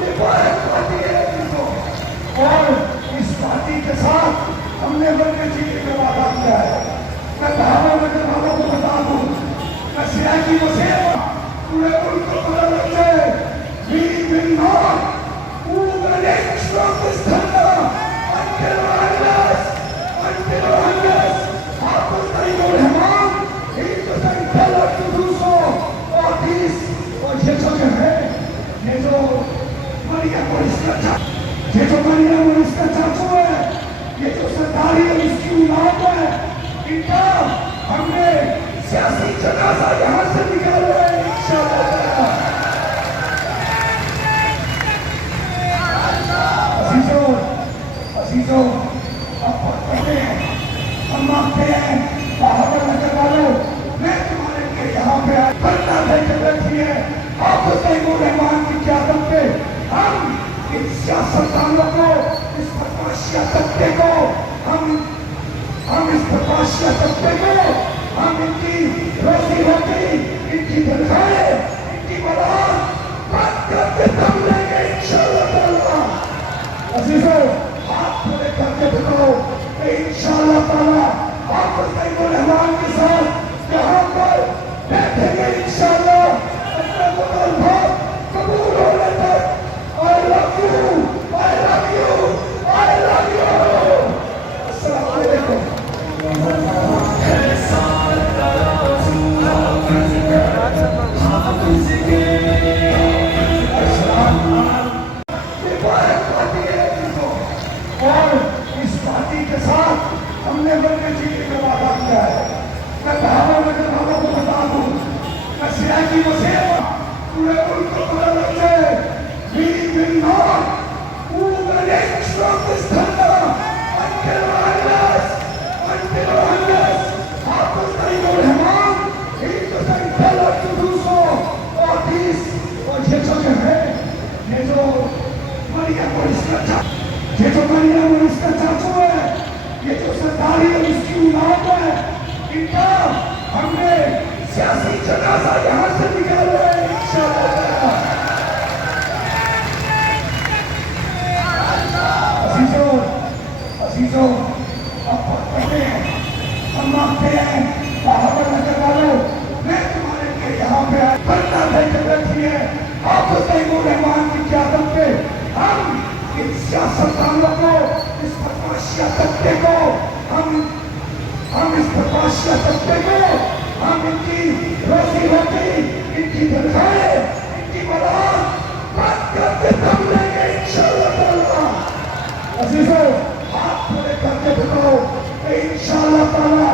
یہ واحد پارٹی ہے اور اس پارٹی کے ساتھ ہم نے بڑے چیزیں کا وعدہ کیا ہے. میں بہاوا نگر والوں کو بتا دوں، میں سیاسی مسئلہ پورے ملک کو پتہ لگ جائے. We will not move an inch from this thunder until Hafiz Naeem ur-Rehman he doesn't tell us to do so. اور یہ جو ہے یہ جو مریم اور اس کا چاچو ہے، یہ جو سرداری اور اس کی اولاد ہے، ان کا ہم نے سیاسی جنازہ یہاں سے نکالا ہے انشاءاللہ. عزیزوں اب پڑھتے ہیں، ہم مانگتے ہیں بہاوا نگر والوں، میں تمہارے لیے یہاں پہ پڑھنا دے کے بیٹھی ہے. حافظ نعیم الرحمان کی قیادت پہ ہم ان سیاستدانوں کو، اس بدماشیہ طبقے کو ہم اس بدماشیہ طبقے کو ہم ان کی روزی روٹی، ان کی تنخواہیں، ان کی مدد بند کر کے دم لیں گے انشاءاللہ تعالیٰ. عزیزوں آپ پورے کر کے بتاؤ کہ انشاءاللہ تعالیٰ حافظ نعیم الرحمان کے ساتھ یہاں پر بیٹھیں گے انشاءاللہ اپنے مطالبات قبول ہونے تک. I love you, I love you, I love you. السلام علیکم. اور اس پارٹی کے ساتھ ہم نے بڑے چیزیں کا وعدہ کیا ہے. میں بہاوا نگر والوں کو بتا دوں، میں سیاسی مسئلہ پورے ملک کو پتہ لگ جائے. We will not move an inch from this thunder until Hafiz Naeem ur-Rehman he doesn't tell us to do so. اور یہ جو ہے یہ جو مریم اور اس کا چاچو ہے، یہ جو سرداری اور اس کی اولاد ہے، ان کا ہم نے سیاسی جنازہ یہاں سے نکالا ہے انشاءاللہ. عزیزوں اب پڑھتے ہیں، ہم مانگتے ہیں بہاوا نگر والوں، میں تمہارے لیے یہاں پہ پڑھنا دے کے بیٹھی ہے. حافظ نعیم الرحمان کی قیادت پہ ہم ان سیاستدانوں کو، اس بدماشیہ طبقے کو ہم اس بدماشیہ طبقے کو ہم ان کی روزی روٹی، ان کی تنخواہیں، ان کی مدد بند کر کے دم لیں گے انشاءاللہ تعالیٰ. عزیزوں آپ پورے کر کے بتاؤ کہ انشاءاللہ تعالیٰ